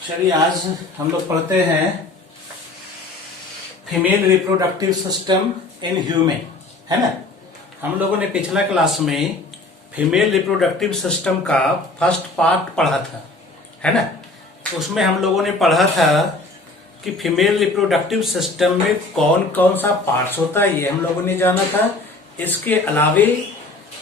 चलिए आज हम लोग पढ़ते हैं female reproductive system in human, है ना। हम लोगों ने पिछला क्लास में फीमेल रिप्रोडक्टिव सिस्टम का फर्स्ट पार्ट पढ़ा था, है ना। उसमें हम लोगों ने पढ़ा था कि फीमेल रिप्रोडक्टिव सिस्टम में कौन कौन सा पार्ट्स होता है, ये हम लोगों ने जाना था। इसके अलावे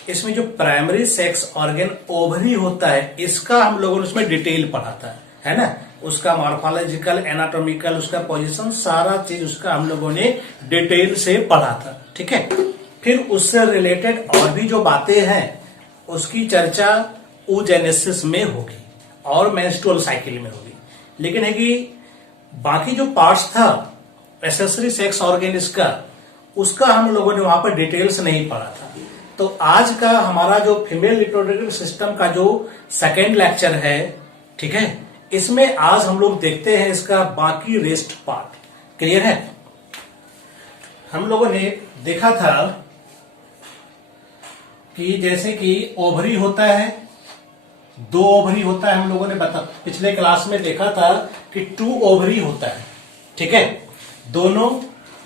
इसमें जो प्राइमरी सेक्स ऑर्गन ओवरी होता है, इसका हम लोगों ने उसमें डिटेल पढ़ा था, है ना। उसका मॉर्फोलॉजिकल, एनाटॉमिकल, उसका पोजीशन, सारा चीज उसका हम लोगों ने डिटेल से पढ़ा था, ठीक है। फिर उससे रिलेटेड और भी जो बातें हैं उसकी चर्चा oogenesis में होगी और मेंस्ट्रुअल साइकिल में होगी। लेकिन है कि बाकी जो पार्ट्स था एसेसरी सेक्स ऑर्गन इसका, उसका हम लोगों ने वहां पर डिटेल्स नहीं पढ़ा था। तो आज का हमारा जो फीमेल रिप्रोडक्टिव सिस्टम का जो सेकेंड लेक्चर है, ठीक है, इसमें आज हम लोग देखते हैं इसका बाकी रेस्ट पार्ट। क्लियर है। हम लोगों ने देखा था कि जैसे कि ओवरी होता है, दो ओवरी होता है। हम लोगों ने पिछले क्लास में देखा था कि 2 ओवरी होता है, ठीक है। दोनों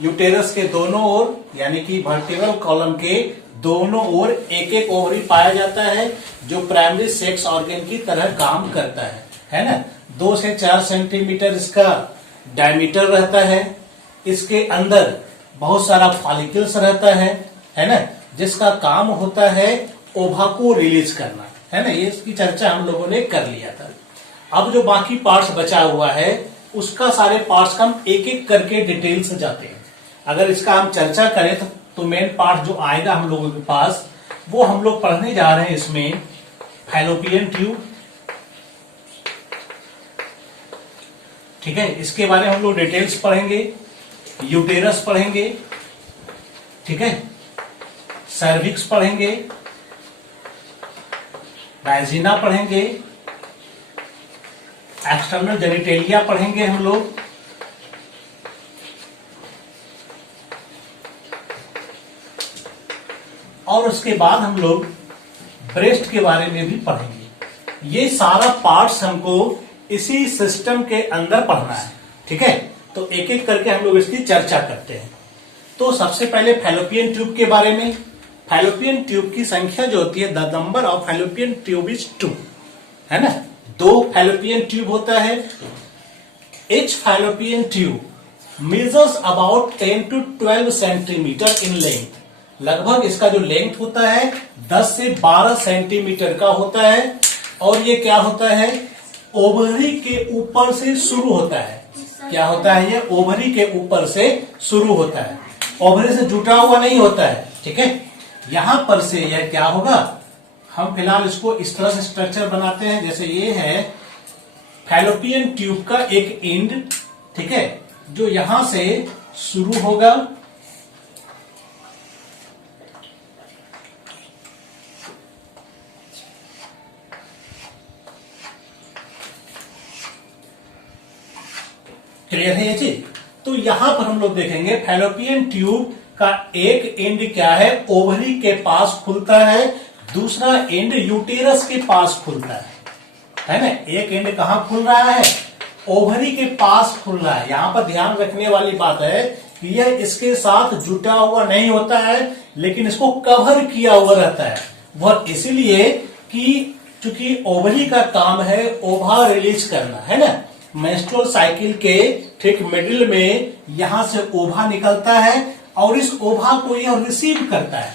यूटेरस के दोनों ओर, यानी कि वर्टिब्रल कॉलम के दोनों ओर एक एक ओवरी पाया जाता है, जो प्राइमरी सेक्स ऑर्गन की तरह काम करता है ना। 2 से 4 सेंटीमीटर इसका डायमीटर रहता है। इसके अंदर बहुत सारा फॉलिकल्स रहता है ना, जिसका काम होता है ओवा को रिलीज करना, है ना। ये इसकी चर्चा हम लोगों ने कर लिया था। अब जो बाकी पार्ट्स बचा हुआ है, उसका सारे पार्ट्स का हम एक एक करके डिटेल से जाते हैं। अगर इसका हम चर्चा करें तो मेन पार्ट जो आएगा हम लोगों के पास, वो हम लोग पढ़ने जा रहे हैं इसमें फैलोपियन ट्यूब, ठीक है। इसके बारे में हम लोग डिटेल्स पढ़ेंगे। यूटेरस पढ़ेंगे, ठीक है। सर्विक्स पढ़ेंगे, वाजिना पढ़ेंगे, एक्सटर्नल जेनिटेलिया पढ़ेंगे हम लोग, और उसके बाद हम लोग ब्रेस्ट के बारे में भी पढ़ेंगे। ये सारा पार्ट्स हमको इसी सिस्टम के अंदर पढ़ना है, ठीक है। तो एक एक करके हम लोग इसकी चर्चा करते हैं। तो सबसे पहले फैलोपियन ट्यूब के बारे में। फैलोपियन ट्यूब की संख्या जो होती है, the number of fallopian tube is 2, है ना। 2 फैलोपियन ट्यूब होता है। H fallopian tube measures about 10 to 12 centimetre in length. लगभग इसका जो लेंथ होता है 10 से 12 सेंटीमीटर का होता है। और ये क्या होता है, ओवरी के ऊपर से शुरू होता है। क्या होता है, ये ओवरी के ऊपर से शुरू होता है, ओवरी से जुटा हुआ नहीं होता है, ठीक है। यहां पर से यह क्या होगा, हम फिलहाल इसको इस तरह से स्ट्रक्चर बनाते हैं। जैसे ये है फैलोपियन ट्यूब का एक एंड, ठीक है, जो यहां से शुरू होगा, क्लियर है ये चीज। तो यहां पर हम लोग देखेंगे फैलोपियन ट्यूब का एक एंड क्या है, ओवरी के पास खुलता है, दूसरा एंड यूटेरस के पास खुलता है ना। एक एंड कहां खुल रहा है, ओवरी के पास खुल रहा है। यहां पर ध्यान रखने वाली बात है कि यह इसके साथ जुटा हुआ नहीं होता है, लेकिन इसको कवर किया हुआ रहता है। वह इसलिए कि चूंकि ओवरी का काम है ओवा रिलीज करना, है ना। मेंस्ट्रुअल साइकिल के ठीक मिडिल में यहां से ओवा निकलता है और इस ओवा को यह रिसीव करता है।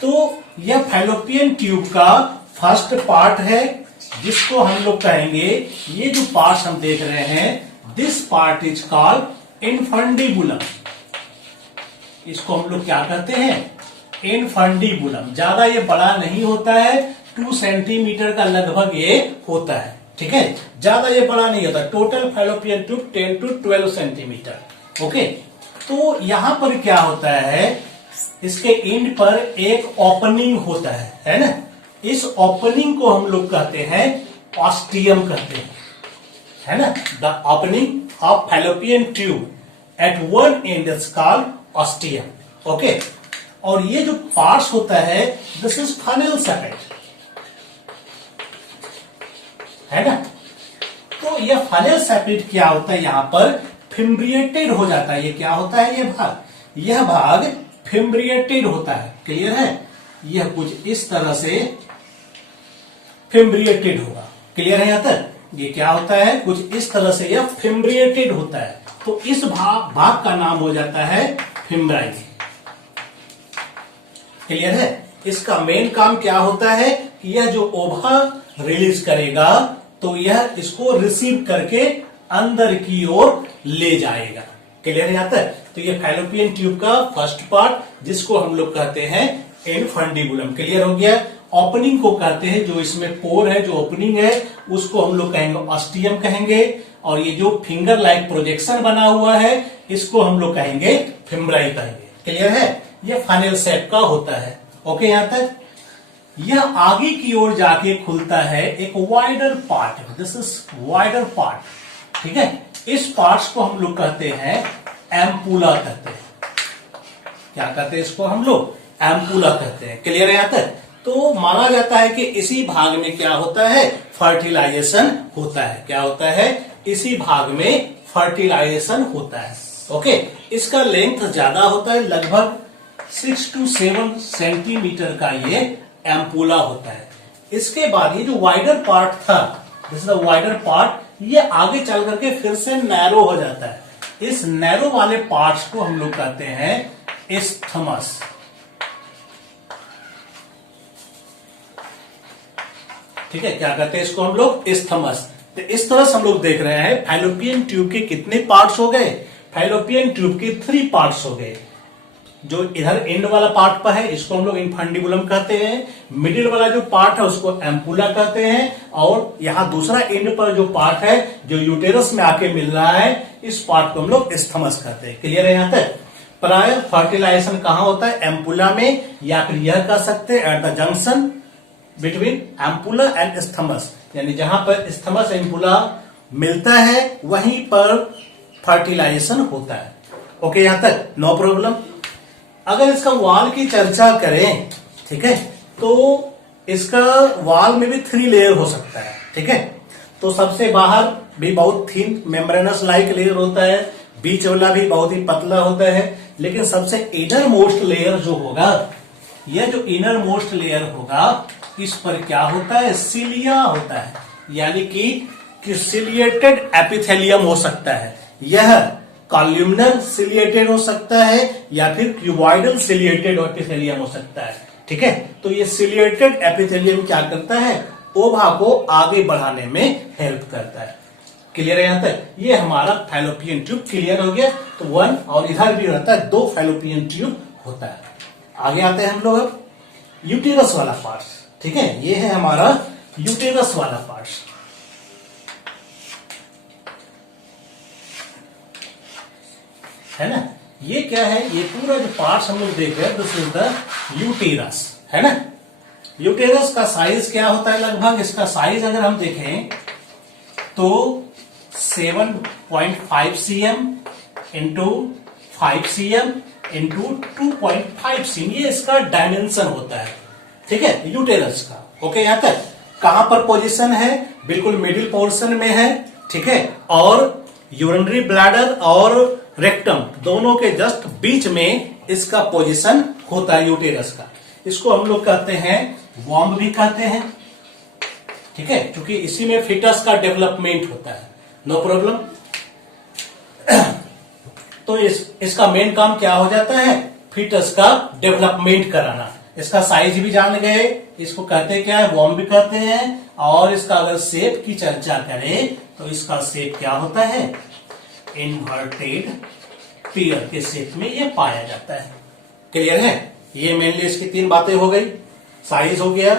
तो यह फैलोपियन ट्यूब का फर्स्ट पार्ट है, जिसको हम लोग कहेंगे, ये जो पार्ट हम देख रहे हैं, this part is called infundibulum. इसको हम लोग क्या कहते हैं, इनफंडिबुलम। ज्यादा ये बड़ा नहीं होता है, 2 सेंटीमीटर का लगभग ये होता है, ठीक है। ज्यादा ये बड़ा नहीं होता। Total fallopian tube 10 to 12 centimetre, okay. तो यहां पर क्या होता है, इसके एंड पर एक ओपनिंग होता है ना। इस ओपनिंग को हम लोग कहते हैं ऑस्टियम कहते हैं, है ना। The opening of fallopian tube at one and is called ostium, okay. और ये जो पार्ट्स होता है, दिस इज फनेल सेपेट, है ना। तो यह फनेल सेपरेट क्या होता है, यहां पर फिम्ब्रिएटेड हो जाता है। ये क्या होता है, यह भाग फिम्ब्रिएटेड होता है। क्लियर है, यह कुछ इस तरह से फिम्ब्रिएटेड होगा। क्लियर है यहां तक, ये क्या होता है, कुछ इस तरह से यह फिम्ब्रिएटेड होता है। तो इस भाग का नाम हो जाता है फिम्ब्राई। क्लियर है, इसका मेन काम क्या होता है कि यह जो ओभा रिलीज करेगा तो यह इसको रिसीव करके अंदर की ओर ले जाएगा। क्लियर है यहां तक। तो ये फैलोपियन ट्यूब का फर्स्ट पार्ट जिसको हम लोग कहते हैं इनफंडिबुलम। क्लियर हो गया। ओपनिंग को कहते हैं, जो इसमें पोर है, जो ओपनिंग है, उसको हम लोग कहेंगे ऑस्टियम कहेंगे। और ये जो फिंगर लाइक प्रोजेक्शन बना हुआ है इसको हम लोग कहेंगे फिम्ब्राई कहेंगे। क्लियर है, ये फनेल शेप का होता है। ओके यहां तक। यह आगे की ओर जाके खुलता है एक wider part, this is wider part. ठीक है, इस पार्ट्स को हम लोग कहते हैं एम्पुला कहते हैं। क्या कहते हैं इसको हम लोग, एम्पुला कहते हैं। क्लियर है यहां तक। तो माना जाता है कि इसी भाग में क्या होता है, फर्टिलाइजेशन होता है। क्या होता है, इसी भाग में फर्टिलाइजेशन होता है। ओके, इसका लेंथ ज्यादा होता है, लगभग 6 to 7 सेंटीमीटर का ये एम्पुला होता है। इसके बाद ये जो वाइडर पार्ट था, this is the wider part, ये आगे चल करके फिर से नैरो हो जाता है। इस नैरो वाले पार्ट्स को हम लोग कहते हैं इस्थमस। ठीक है, क्या कहते हैं इसको हम लोग, इस्थमस। तो इस तरह से हम लोग देख रहे हैं फैलोपियन ट्यूब के कितने पार्ट्स हो गए, फैलोपियन ट्यूब के 3 पार्ट्स हो गए। जो इधर एंड वाला पार्ट पर है इसको हम लोग इनफंडिबुलम कहते हैं, मिडिल वाला जो पार्ट है उसको एम्पुला कहते हैं, और यहां दूसरा एंड पर जो पार्ट है जो यूटेरस में आके मिल रहा है इस पार्ट को हम लोग इस्थमस कहते हैं। क्लियर है यहां तक। प्राय फर्टिलाइजेशन कहां होता है, एम्पुला में, या फिर यह कह सकते हैं at the junction between ampulla and isthmus, यानी जहां पर इस्थमस एम्पुला मिलता है वहीं पर फर्टिलाइजेशन होता है। ओके यहां तक, नो प्रॉब्लम। अगर इसका वाल की चर्चा करें, ठीक है, तो इसका वाल में भी 3 लेयर हो सकता है। ठीक है, तो सबसे बाहर भी बहुत थिन मेम्ब्रेनस लाइक लेयर होता है, बीच वाला भी बहुत ही पतला होता है, लेकिन सबसे इनर मोस्ट लेयर जो होगा, यह जो इनर मोस्ट लेयर होगा इस पर क्या होता है, सिलिया होता है, यानी कि सिलिएटेड एपिथेलियम हो सकता है। यह कॉल्यूमनर सिलिएटेड हो सकता है या फिर क्यूबॉइडल सिलिएटेड एपिथेलियम हो सकता है। ठीक है, तो ये सिलिएटेड एपिथेलियम क्या करता है, ओभा को आगे बढ़ाने में हेल्प करता है। क्लियर है यहां तक। ये हमारा फैलोपियन ट्यूब क्लियर हो गया। तो 1 और इधर भी रहता है 2 फैलोपियन ट्यूब होता है। आगे आते हैं हम लोग अब यूटेरस वाला पार्ट। ठीक है, ये है हमारा यूटेरस वाला पार्ट। है ना, ये क्या है, ये पूरा जो पार्ट्स हम लोग देख रहे हैं दिस इज द यूटेरस। है ना, यूटेरस का साइज क्या होता है, लगभग इसका साइज अगर हम देखें तो 7.5 cm into 5 cm into 2.5 cm, ये इसका डायमेंशन होता है। ठीक है, यूटेरस का। ओके यहां तक। कहां पर पोजीशन है, बिल्कुल मिडिल पोर्शन में है। ठीक है, और यूरिनरी ब्लैडर और रेक्टम दोनों के जस्ट बीच में इसका पोजीशन होता है यूटेरस का। इसको हम लोग कहते हैं वॉम्ब भी कहते हैं। ठीक है, क्योंकि इसी में फिटस का डेवलपमेंट होता है। No problem. तो इसका मेन काम क्या हो जाता है, फिटस का डेवलपमेंट कराना। इसका साइज भी जान गए, इसको कहते क्या है, वॉम्ब भी कहते हैं। और इसका अगर शेप की चर्चा करें तो इसका शेप क्या होता है, इन्वर्टेड पियर के शेप में ये पाया जाता है। क्लियर है, ये मेनली इसकी 3 बातें हो गई। साइज हो गया,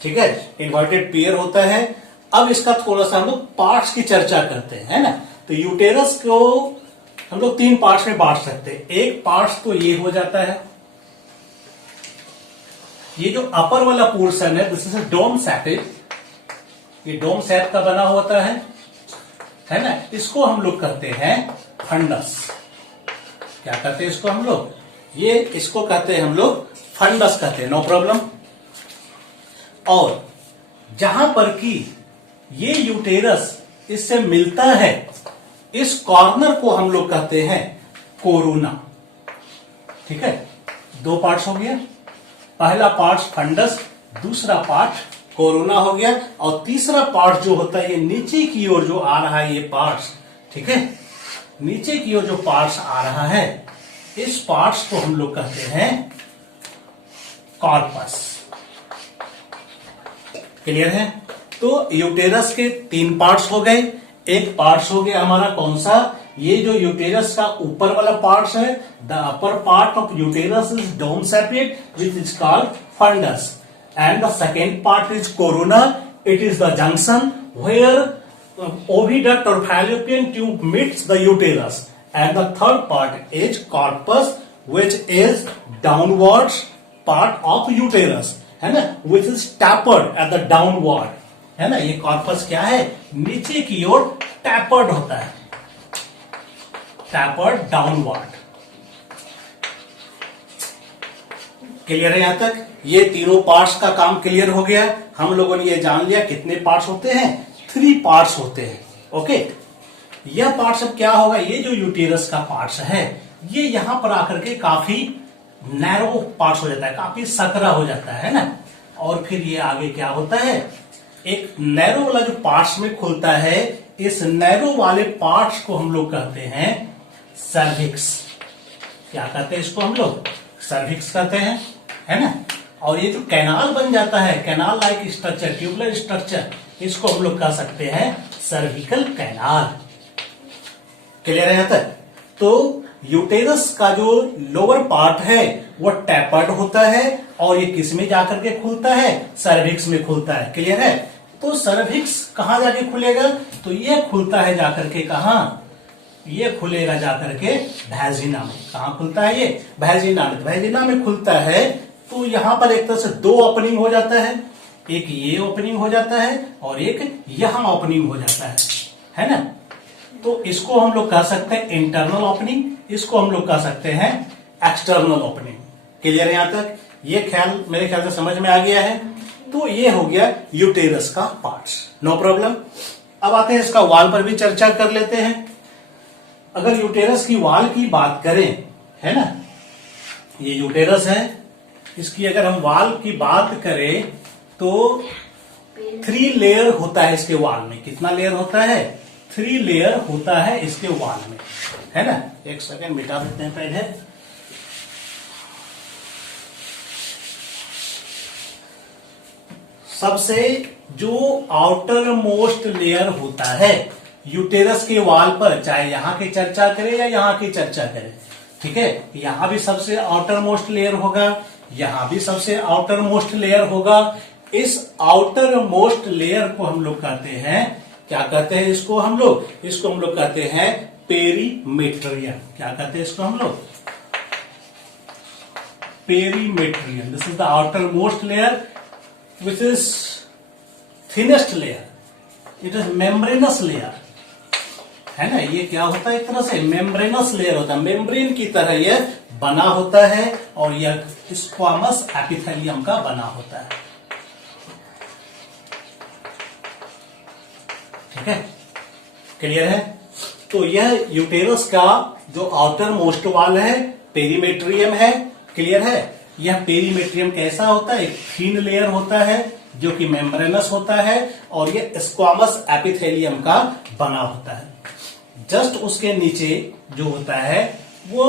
ठीक है, इन्वर्टेड पियर होता है। अब इसका थोड़ा सा हम लोग पार्ट्स की चर्चा करते हैं, है ना। तो यूटेरस को हम लोग 3 पार्ट्स में बांट सकते हैं। एक पार्ट तो ये हो जाता है, ये जो अपर वाला पोर्शन है दिस इज डोम सैपिड, ये डोम सैप का बना होता है ना। इसको हम लोग कहते हैं फंडस। क्या कहते हैं इसको हम लोग, ये इसको कहते हैं हम लोग फंडस कहते हैं। No problem. और जहां पर की ये यूटेरस इससे मिलता है, इस कॉर्नर को हम लोग कहते हैं कोरोना। ठीक है, दो पार्ट्स हो गया, पहला पार्ट फंडस, दूसरा पार्ट कोरोना हो गया, और तीसरा पार्ट जो होता है ये नीचे की ओर जो आ रहा है ये पार्ट्स, ठीक है, नीचे की ओर जो पार्ट्स आ रहा है इस पार्ट्स को हम लोग कहते हैं कॉर्पस। क्लियर है? तो यूटेरस के तीन पार्ट्स हो गए। एक पार्ट्स हो गया हमारा कौन सा, ये जो यूटेरस का ऊपर वाला पार्ट्स है, the upper part of uterus is dome separate which is called fundus, and the second part is corona, it is the junction where oviduct और fallopian tube meets the uterus, and the third part is corpus which is downwards part of uterus, है ना, which is tapered at the downward, है ना। ये corpus क्या है, नीचे की ओर टैपर्ड होता है, टैपर्ड डाउनवर्ड। क्लियर है यहां तक? ये तीनों पार्ट्स का काम क्लियर हो गया। हम लोगों ने ये जान लिया कितने पार्ट्स होते हैं, 3 पार्ट्स होते हैं। ओके, यह पार्ट्स अब क्या होगा, ये जो यूटेरस का पार्ट्स है ये यहां पर आकर के काफी नैरो पार्ट्स हो जाता है, काफी सकरा हो जाता है ना, और फिर ये आगे क्या होता है, एक नैरो वाला जो पार्ट्स में खुलता है, इस नैरो वाले पार्ट्स को हम लोग कहते हैं सर्विक्स। क्या कहते हैं इसको हम लोग, सर्विक्स कहते हैं, है ना। और ये जो कैनाल बन जाता है, canal like structure, tubular structure, इसको हम लोग कह सकते हैं सर्विकल कैनाल। क्लियर है यहां तक? तो यूटेरस का जो लोअर पार्ट है वो टैपर्ड होता है, और ये किस में जाकर के खुलता है, सर्विक्स में खुलता है। क्लियर है? तो सर्विक्स कहां जाके खुलेगा, तो ये खुलता है जाकर के कहां, ये खुलेगा जाकर के वैजिना में। कहां खुलता है ये, वैजिना में। वैजिना में खुलता है तो यहां पर एक तरह से 2 ओपनिंग हो जाता है, एक ये ओपनिंग हो जाता है और एक यहां ओपनिंग हो जाता है ना। तो इसको हम लोग कह सकते हैं इंटरनल ओपनिंग, इसको हम लोग कह सकते हैं एक्सटर्नल ओपनिंग। क्लियर है यहां तक? ये ख्याल मेरे ख्याल से समझ में आ गया है। तो ये हो गया यूटेरस का पार्ट्स, नो प्रॉब्लम। अब आते हैं इसका वॉल पर भी चर्चा कर लेते हैं। अगर यूटेरस की वॉल की बात करें, है ना, ये यूटेरस है, इसकी अगर हम वॉल की बात करें तो 3 लेयर होता है इसके वॉल में। कितना लेयर होता है, 3 लेयर होता है इसके वॉल में, है ना। एक सेकेंड मिटा देते हैं पहले। सबसे जो आउटर मोस्ट लेयर होता है यूटेरस के वॉल पर, चाहे यहां की चर्चा करें या यहां की चर्चा करें, ठीक है, यहां भी सबसे आउटर मोस्ट लेयर होगा, यहां भी सबसे आउटर मोस्ट लेयर होगा। इस आउटर मोस्ट लेयर को हम लोग कहते हैं, क्या कहते हैं इसको हम लोग, इसको हम लोग कहते हैं पेरीमेट्रियम। क्या कहते हैं इसको हम लोग, perimetrium. This is the outer most layer which is thinnest layer, it is membranous layer, है ना। ये क्या होता है, एक तरह से मेम्ब्रेनस लेयर होता है, मेम्ब्रेन की तरह यह बना होता है, और यह स्क्वामस एपिथेलियम का बना होता है। ठीक है, क्लियर है? तो यह यूटेरस का जो आउटर मोस्ट वॉल है पेरीमेट्रियम है। क्लियर है? यह पेरीमेट्रियम कैसा होता है, एक थीन लेयर होता है जो कि मेम्ब्रेनस होता है, और यह स्क्वामस एपिथेलियम का बना होता है। जस्ट उसके नीचे जो होता है वो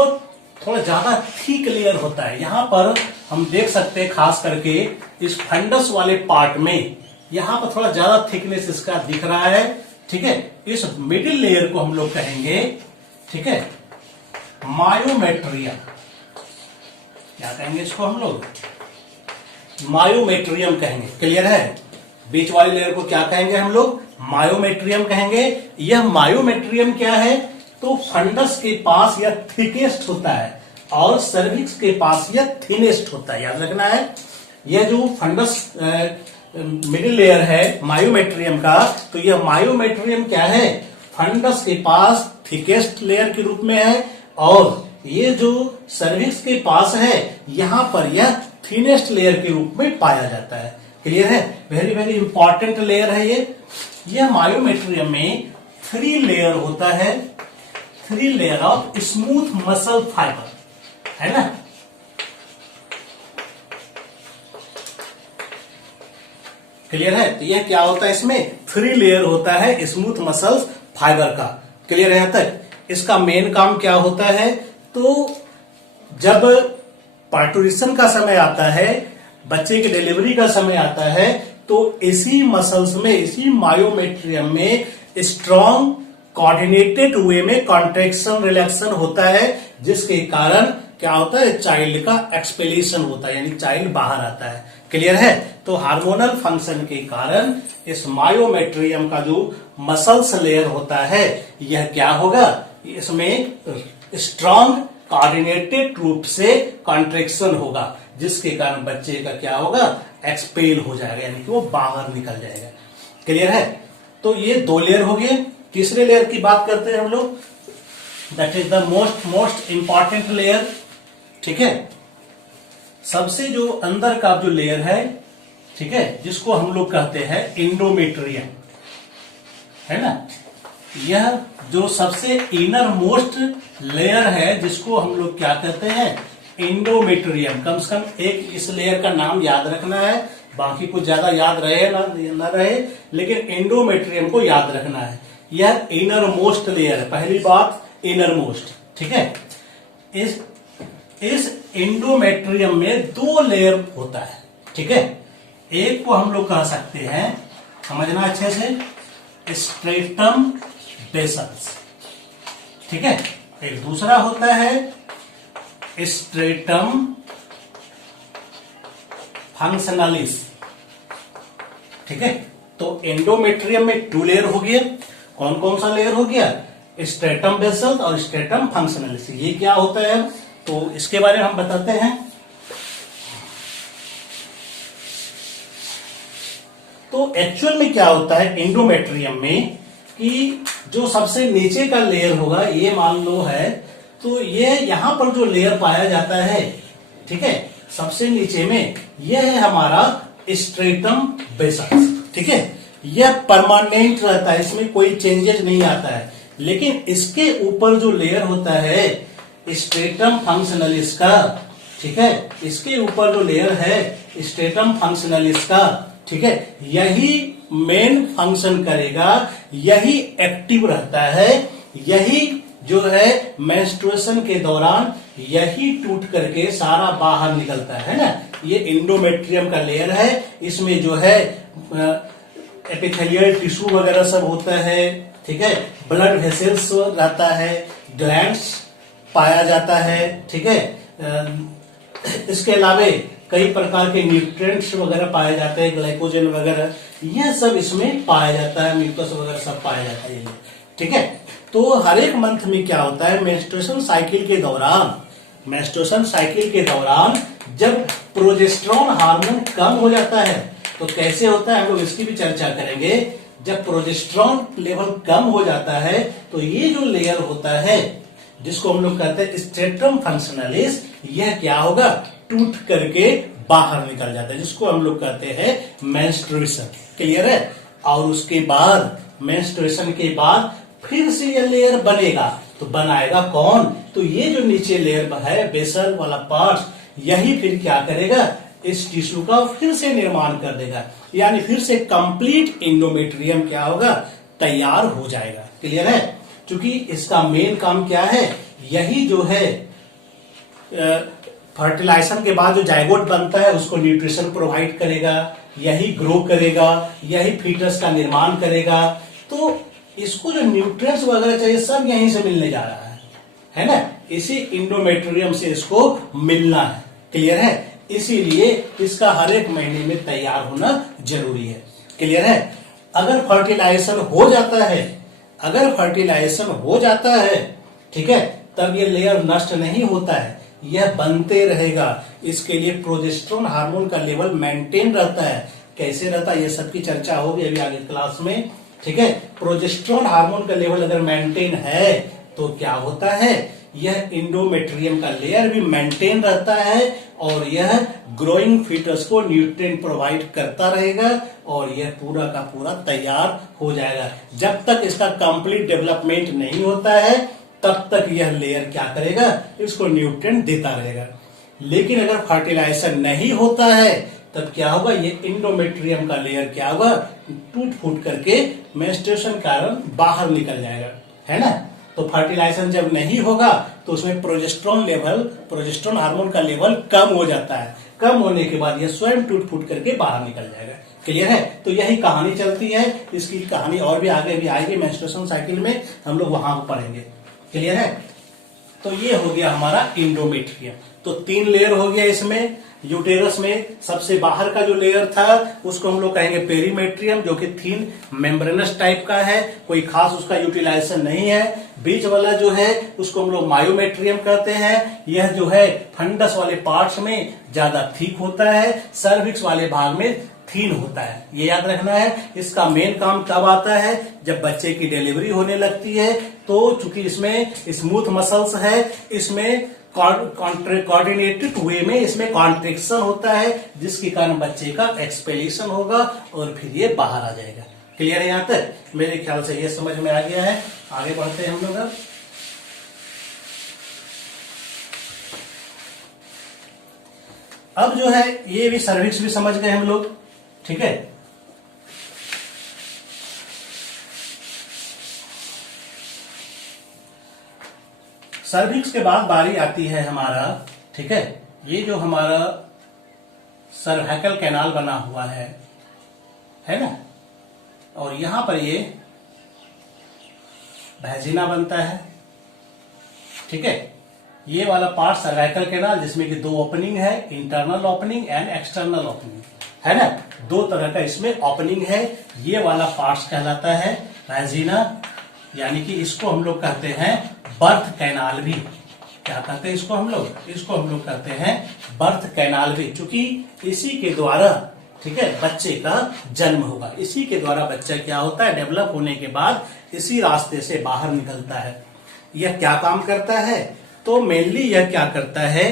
थोड़ा ज्यादा थिक लेयर होता है। यहां पर हम देख सकते हैं, खास करके इस फंडस वाले पार्ट में यहां पर थोड़ा ज्यादा थिकनेस इसका दिख रहा है। ठीक है, इस मिडिल लेयर को हम लोग कहेंगे, ठीक है, मायोमेट्रियम। क्या कहेंगे इसको हम लोग, मायोमेट्रियम कहेंगे। क्लियर है? बीच वाली लेयर को क्या कहेंगे हम लोग, मायोमेट्रियम कहेंगे। यह मायोमेट्रियम क्या है, तो फंडस के पास यह थिकेस्ट होता है और सर्विक्स के पास यह थिनेस्ट होता है। याद रखना है, यह जो फंडस मिडिल लेयर है मायोमेट्रियम का, तो यह मायोमेट्रियम क्या है, फंडस के पास थिकेस्ट लेयर के रूप में है, और ये जो सर्विक्स के पास है यहां पर यह थिनेस्ट लेयर के रूप में पाया जाता है। क्लियर है? वेरी वेरी इंपॉर्टेंट लेयर है ये। यह मायोमेट्रियम में 3 लेयर होता है, 3 layer of smooth muscle fibre, है ना। क्लियर है? तो यह क्या होता है, इसमें 3 लेयर होता है स्मूथ मसल फाइबर का। क्लियर है यहां तक? इसका मेन काम क्या होता है, तो जब पार्टुरिशन का समय आता है, बच्चे की डिलीवरी का समय आता है, तो इसी मसल्स में, इसी मायोमेट्रियम में स्ट्रॉन्ग कोऑर्डिनेटेड वे में कॉन्ट्रेक्शन रिलैक्शन होता है, जिसके कारण क्या होता है, चाइल्ड का एक्सपेलेशन होता है, यानी चाइल्ड बाहर आता है। क्लियर है? तो हार्मोनल फंक्शन के कारण इस मायोमेट्रियम का जो मसल्स लेयर होता है, यह क्या होगा, इसमें स्ट्रॉन्ग कोऑर्डिनेटेड रूप से कॉन्ट्रेक्शन होगा, जिसके कारण बच्चे का क्या होगा, एक्सपेल हो जाएगा, यानी कि वो बाहर निकल जाएगा। क्लियर है? तो ये 2 लेयर हो गए। तीसरे लेयर की बात करते हैं हम लोग, that is the most important layer. ठीक है, सबसे जो अंदर का जो लेयर है, ठीक है, जिसको हम लोग कहते हैं एंडोमेट्रियम, है ना। यह जो सबसे इनर मोस्ट लेयर है, जिसको हम लोग क्या कहते हैं, एंडोमेट्रियम। कम से कम एक इस लेयर का नाम याद रखना है, बाकी कुछ ज्यादा याद रहे ना रहे, लेकिन एंडोमेट्रियम को याद रखना है। यह इनर मोस्ट लेयर है, पहली बात इनर मोस्ट। ठीक है, इस एंडोमेट्रियम में 2 लेयर होता है। ठीक है, एक को हम लोग कह सकते हैं, समझना अच्छे से, स्ट्रेटम बेसल्स। ठीक है, एक दूसरा होता है स्ट्रेटम फंक्शनलिस। ठीक है, तो एंडोमेट्रियम में 2 लेयर हो गया। कौन कौन सा लेयर हो गया, स्ट्रेटम बेसल्स और स्ट्रेटम फंक्शनलिस। ये क्या होता है, तो इसके बारे में हम बताते हैं। तो एक्चुअल में क्या होता है एंडोमेट्रियम में, कि जो सबसे नीचे का लेयर होगा, ये मान लो है, तो ये यहां पर जो लेयर पाया जाता है, ठीक है, सबसे नीचे में, यह है हमारा स्ट्रेटम बेसल्स। ठीक है, यह परमानेंट रहता है, इसमें कोई चेंजेस नहीं आता है। लेकिन इसके ऊपर जो लेयर होता है स्ट्रेटम फंक्शनलिस का, ठीक है, इसके ऊपर जो लेयर है स्ट्रेटम फंक्शनलिस का, ठीक है, यही मेन फंक्शन करेगा, यही एक्टिव रहता है, यही जो है मेंस्ट्रुएशन के दौरान यही टूट करके सारा बाहर निकलता है ना। ये एंडोमेट्रियम का लेयर है, इसमें जो है एपिथेलियल टिश्यू वगैरह सब होता है। ठीक है, ब्लड वेसल्स रहता है, ग्लैंड्स पाया जाता है। ठीक है, इसके अलावा कई प्रकार के न्यूट्रिएंट्स वगैरह पाए जाते हैं, ग्लाइकोजन वगैरह, यह सब इसमें पाया जाता है, म्यूकस वगैरह सब पाया जाता है। ठीक है, तो हर एक मंथ में क्या होता है, मेंस्ट्रुएशन साइकिल के दौरान जब प्रोजेस्टेरोन हार्मोन कम हो जाता है, तो कैसे होता है, हम लोग इसकी भी चर्चा करेंगे। जब प्रोजेस्टेरोन लेवल कम हो जाता है, तो ये जो लेयर होता है, जिसको हम लोग कहते हैं स्ट्रेटम फंक्शनलिस, यह क्या होगा, टूट करके बाहर निकल जाता है, जिसको हम लोग कहते हैं मेंस्ट्रुएशन। क्लियर है? और उसके बाद मेंस्ट्रुएशन के बाद फिर से ये लेयर बनेगा, तो बनाएगा कौन, तो ये जो नीचे लेयर है बेसल वाला पार्ट, यही फिर क्या करेगा, इस टिश्यू का फिर से निर्माण कर देगा, यानी फिर से कंप्लीट एंडोमेट्रियम क्या होगा, तैयार हो जाएगा। क्लियर है? क्योंकि इसका मेन काम क्या है, यही जो है फर्टिलाइजेशन के बाद जो जाइगोट बनता है उसको न्यूट्रिशन प्रोवाइड करेगा, यही ग्रो करेगा, यही फीटस का निर्माण करेगा। तो इसको जो न्यूट्रिएंट्स वगैरह चाहिए सब यहीं से मिलने जा रहा है ना, इसी एंडोमेट्रियम से इसको मिलना है। क्लियर है? इसीलिए इसका हर एक महीने में तैयार होना जरूरी है। क्लियर है? अगर फर्टिलाइजेशन हो जाता है, ठीक है, तब ये लेयर नष्ट नहीं होता है, यह बनते रहेगा। इसके लिए प्रोजेस्टेरोन हार्मोन का लेवल मेंटेन रहता है। कैसे रहता है, ये सबकी चर्चा होगी अभी आगे क्लास में। ठीक है, प्रोजेस्टेरोन हार्मोन का लेवल अगर मेंटेन है, तो क्या होता है यह इंडोमेट्रियम का लेयर भी मेंटेन रहता है और यह ग्रोइंग फीटस को न्यूट्रिएंट प्रोवाइड करता रहेगा और यह पूरा का पूरा तैयार हो जाएगा। जब तक इसका कंप्लीट डेवलपमेंट नहीं होता है तब तक यह लेयर क्या करेगा, इसको न्यूट्रिएंट देता रहेगा। लेकिन अगर फर्टिलाइजेशन नहीं होता है तब क्या होगा, ये इंडोमेट्रियम का लेयर क्या होगा, टूट फूट करके मेंस्ट्रुएशन के कारण बाहर निकल जाएगा, है ना। तो फर्टिलाइजेशन जब नहीं होगा तो उसमें प्रोजेस्टेरोन हार्मोन का लेवल कम हो जाता है। कम होने के बाद यह स्वयं टूट फूट करके बाहर निकल जाएगा। क्लियर है। तो यही कहानी चलती है। इसकी कहानी और भी आगे भी आएगी मेंस्ट्रुएशन साइकिल में, हम लोग वहां पढ़ेंगे। क्लियर है। तो ये हो गया हमारा इंडोमेट्रियम। तो 3 लेयर हो गया इसमें। यूटेरस में सबसे बाहर का जो लेयर था उसको हम लोग कहेंगे पेरीमेट्रियम, जो कि थिन मेम्ब्रेनस टाइप का है, कोई खास उसका यूटिलाइजेशन नहीं है। बीच वाला जो है उसको हम लोग मायोमेट्रियम कहते हैं। यह जो है फंडस वाले पार्ट्स में ज्यादा थिक होता है, सर्विक्स वाले भाग में थीन होता है। ये याद रखना है। इसका मेन काम कब आता है, जब बच्चे की डिलीवरी होने लगती है। तो चूंकि इसमें स्मूथ मसल्स है, इसमें कोऑर्डिनेटेड वे में इसमें कॉन्ट्रेक्शन होता है, जिसके कारण बच्चे का एक्सपेलेशन होगा और फिर ये बाहर आ जाएगा। क्लियर है। यहां तक मेरे ख्याल से ये समझ में आ गया है। आगे बढ़ते हैं हम लोग। अब जो है ये भी सर्विक्स भी समझ गए हम लोग। ठीक है। सर्विक्स के बाद बारी आती है हमारा, ठीक है, ये जो हमारा सर्वाइकल कैनाल बना हुआ है ना, और यहां पर ये वैजिना बनता है। ठीक है। ये वाला पार्ट सर्वाइकल कैनाल, जिसमें कि 2 ओपनिंग है, internal opening and external opening, है ना। 2 तरह का इसमें ओपनिंग है। ये वाला पार्ट कहलाता है वैजिना, यानी कि इसको हम लोग कहते हैं बर्थ कैनाल भी। क्या कहते हैं इसको हम लोग कहते हैं बर्थ कैनाल भी, क्योंकि इसी के द्वारा, ठीक है, बच्चे का जन्म होगा। इसी के द्वारा बच्चा क्या होता है, डेवलप होने के बाद इसी रास्ते से बाहर निकलता है। यह क्या काम करता है, तो मेनली यह क्या करता है,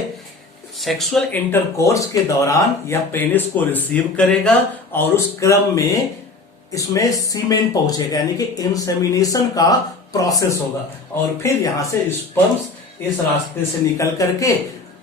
सेक्सुअल इंटरकोर्स के दौरान यह पेनिस को रिसीव करेगा और उस क्रम में इसमें सीमेन पहुंचेगा, यानी कि इंसेमिनेशन का प्रोसेस होगा और फिर यहां से स्पर्म्स इस रास्ते से निकल करके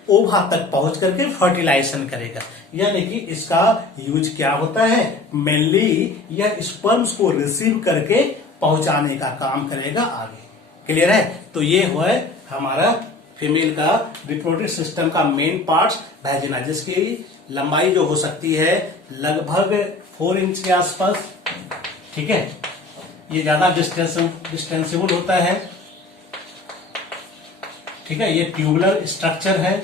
ओवा तक पहुंच करके फर्टिलाइजेशन करेगा। यानी कि इसका यूज क्या होता है, मेनली यह स्पर्म्स को रिसीव करके पहुंचाने का काम करेगा आगे। क्लियर है। तो ये हुआ हमारा फीमेल का रिप्रोडक्टिव सिस्टम का मेन पार्ट्स वैजिना, जिसकी लंबाई जो हो सकती है लगभग 4 इंच के आसपास। ठीक है। ये ज्यादा डिस्टेंसिबल होता है। ठीक है। ये ट्यूबुलर स्ट्रक्चर है।